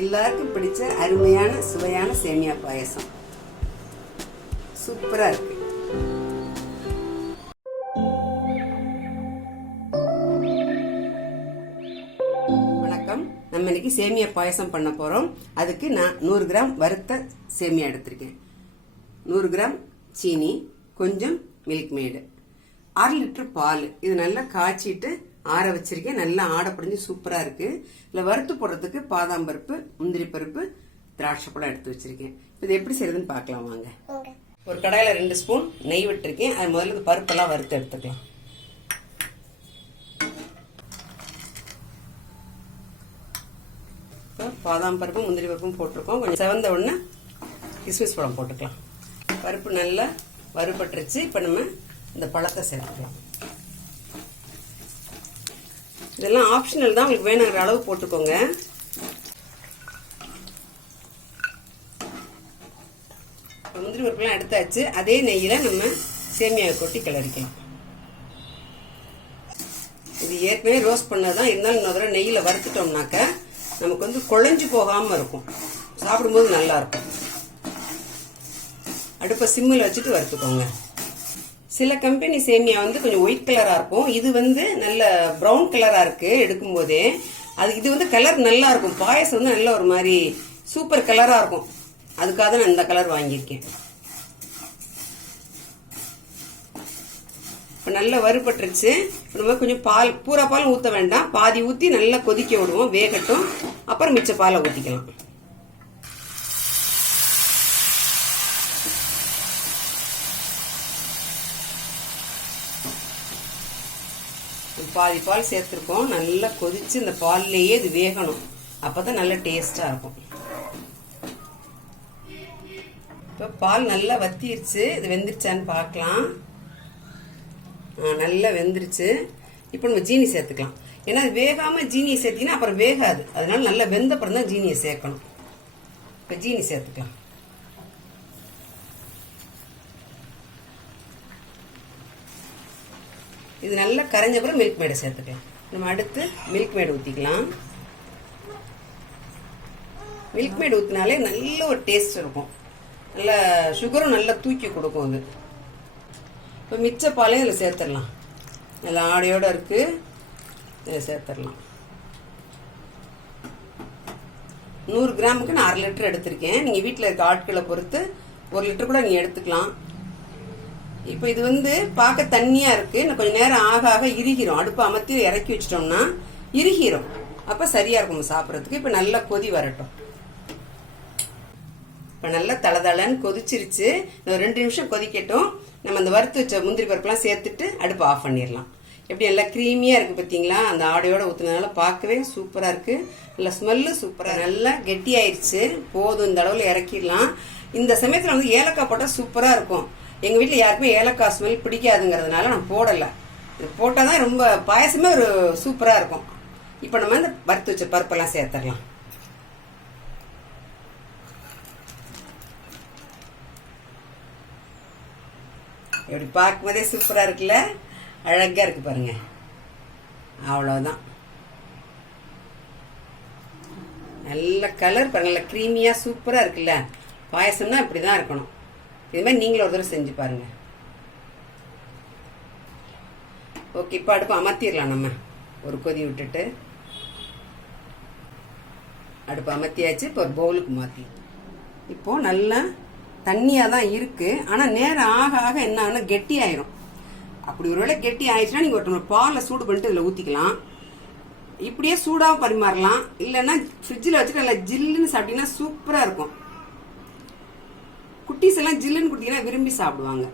எல்லாருக்கும் பிடிச்ச அருமையான சுவையான சேமியா பாயசம் சூப்பரா இருக்கு. வணக்கம். நம்ம இன்னைக்கு சேமியா பாயசம் பண்ண போறோம். அதுக்கு நான் 100 கிராம் வறுத்த சேமியா எடுத்திருக்கேன். 100 கிராம் சீனி, கொஞ்சம் மில்க் மேடு, 1/2 லிட்டர் பால். இது நல்லா காய்ச்சிட்டு ஆற வச்சிருக்கேன். நல்லா ஆடை பிடிஞ்சு சூப்பரா இருக்கு. இதுல வறுத்து போடுறதுக்கு பாதாம் பருப்பு, முந்திரி பருப்பு, திராட்சை பழம் எடுத்து வச்சிருக்கேன். இது எப்படி செய்யறதுன்னு பார்க்கலாம் வாங்க. ஒரு கடாயில 2 ஸ்பூன் நெய் விட்டுருக்கேன். அது முதல்ல பருப்பெல்லாம் வறுத்து எடுத்துக்கலாம். பாதாம் பருப்பும் முந்திரி பருப்பும் போட்டிருக்கோம். கொஞ்சம் செவந்த உடனே கிஸ்மிஸ் பழம் போட்டுக்கலாம். பருப்பு நல்லா வறுபட்டுருச்சு. இப்ப நம்ம இந்த பழத்தை சேர்த்துக்கலாம். இதெல்லாம் ஆப்ஷனல் தான், உங்களுக்கு வேணுங்கிற அளவு போட்டுக்கோங்க. முந்திரி பருப்புலாம் எடுத்தாச்சு. அதே நெய்யில நம்ம சேமியாவை கொட்டி கிளறிக்கலாம். இது ஏற்கனவே ரோஸ்ட் பண்ணதான், இருந்தாலும் இன்னொரு தடவை நெய்யில வறுத்துட்டோம்னாக்க நமக்கு குழஞ்சு போகாம இருக்கும். சாப்பிடும்போது நல்லா இருக்கும். அடுப்பை சிம்மில் வச்சுட்டு வறுத்துக்கோங்க. சில கம்பெனி சேமியா கொஞ்சம் ஒயிட் கலரா இருக்கும். இது நல்ல ப்ரௌன் கலரா இருக்கு எடுக்கும் போதே. இது கலர் நல்லா இருக்கும். பாயசம் நல்ல ஒரு மாதிரி சூப்பர் கலரா இருக்கும். அதுக்காக தான் நான் இந்த கலர் வாங்கியிருக்கேன். இப்ப நல்லா வறுபட்டுருச்சு. நம்ம கொஞ்சம் பால், பூரா பால் ஊத்த வேண்டாம், பாதி ஊத்தி நல்லா கொதிக்க விடுவோம், வேகட்டும். அப்புறம் மிச்ச பாலை ஊத்திக்கலாம். பாதி பால் சேர்த்திருக்கோம். நல்லா கொதிச்சு இந்த பால்லேயே இது வேகணும். அப்பதான் நல்ல டேஸ்டா இருக்கும். இப்ப பால் நல்லா வத்திருச்சு. இது வெந்துருச்சான்னு பார்க்கலாம். நல்லா வெந்துருச்சு. இப்ப நம்ம ஜீனி சேர்த்துக்கலாம். ஏன்னா அது வேகாம ஜீனியை சேர்த்தீங்கன்னா அப்புறம் வேகாது. அதனால நல்லா வெந்த அப்புறம் தான் ஜீனியை சேர்க்கணும். இப்ப ஜீனி சேர்த்துக்கலாம். இது நல்லா கரைஞ்ச அப்புறம் மில்க் மேடை சேர்த்துக்கலாம். நம்ம அடுத்து மில்க் மேடு ஊற்றிக்கலாம். மில்க் மேடு ஊற்றினாலே நல்ல ஒரு டேஸ்ட் இருக்கும். நல்லா சுகரும் நல்லா தூக்கி கொடுக்கும். அது இப்போ மிச்ச பாலையும் இதில் சேர்த்துடலாம். நல்லா ஆடையோட இருக்கு. இதில் சேர்த்துடலாம். 100 கிராமுக்கு நான் 1/2 லிட்டர் எடுத்திருக்கேன். நீங்கள் வீட்டில் இருக்க ஆட்களை பொறுத்து 1 லிட்டர் கூட நீங்கள் எடுத்துக்கலாம். இப்போ இது பார்க்க தண்ணியா இருக்கு. கொஞ்ச நேரம் ஆக ஆக இறுகிரும். அடுப்பு அமர்த்தி இறக்கி வச்சிட்டோம்னா இறுகிரும். அப்ப சரியா இருக்கும் சாப்பிடறதுக்கு. இப்ப நல்லா கொதி வரட்டும். இப்ப நல்லா தளதளன்னு கொதிச்சிருச்சு. 2 நிமிஷம் கொதிக்கட்டும். நம்ம அந்த வறுத்து வச்ச முந்திரி பருப்புலாம் சேர்த்துட்டு அடுப்பு ஆஃப் பண்ணிடலாம். எப்படி நல்லா கிரீமியா இருக்கு பார்த்தீங்களா? அந்த ஆடையோட ஊத்துனதுனால பார்க்கவே சூப்பரா இருக்கு. நல்ல ஸ்மெல்லு சூப்பரா, நல்லா கெட்டி ஆயிடுச்சு. போதும், இந்த அளவுல இறக்கிடலாம். இந்த சமயத்துல ஏலக்காய் போட்டா சூப்பரா இருக்கும். எங்க வீட்டுல யாருக்குமே ஏலக்காய் ஸ்மெல் பிடிக்காதுங்கிறதுனால நான் போடல. இது போட்டாதான் ரொம்ப பாயசமே ஒரு சூப்பரா இருக்கும். இப்ப நம்ம இந்த வறுத்து வச்ச பருப்பெல்லாம் சேர்த்துடலாம். எப்படி பார்க்கும்போதே சூப்பரா இருக்குல்ல? அழகா இருக்கு பாருங்க. அவ்வளவுதான். நல்ல கலர் பாருங்க, நல்ல கிரீமியா சூப்பரா இருக்குல்ல? பாயசம்னா இப்படிதான் இருக்கணும். இது மாதிரி நீங்களும் ஒரு தடவை செஞ்சு பாருங்க. ஓகே, இப்போ அடுப்பு அமர்த்திடலாம். நம்ம ஒரு கொதி விட்டுட்டு அடுப்பு அமர்த்தியாச்சு. இப்போ ஒரு பவுலுக்கு மாற்றி, இப்போ நல்லா தண்ணியா தான் இருக்கு. ஆனா நேரம் ஆக ஆக என்ன ஆகுனா கெட்டி ஆயிரும். அப்படி ஒருவேளை கெட்டி ஆயிடுச்சுன்னா நீங்க ஒரு டம்ளர் பாலை சூடு பண்ணிட்டு இதுல ஊத்திக்கலாம். இப்படியே சூடாக பரிமாறலாம். இல்லைன்னா ஃப்ரிட்ஜில் வச்சுட்டு நல்லா ஜில்லுன்னு சாப்பிட்டீங்கன்னா சூப்பரா இருக்கும். குட்டீஸ் எல்லாம் ஜில்லுன்னு குடித்தீங்கன்னா விரும்பி சாப்பிடுவாங்க.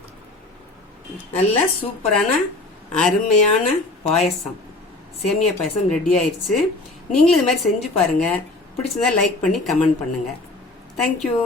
நல்ல சூப்பரான அருமையான பாயசம், சேமியா பாயசம் ரெடி ஆயிடுச்சு. நீங்களும் இது மாதிரி செஞ்சு பாருங்க. பிடிச்சதா லைக் பண்ணி கமெண்ட் பண்ணுங்க. தேங்க்யூ.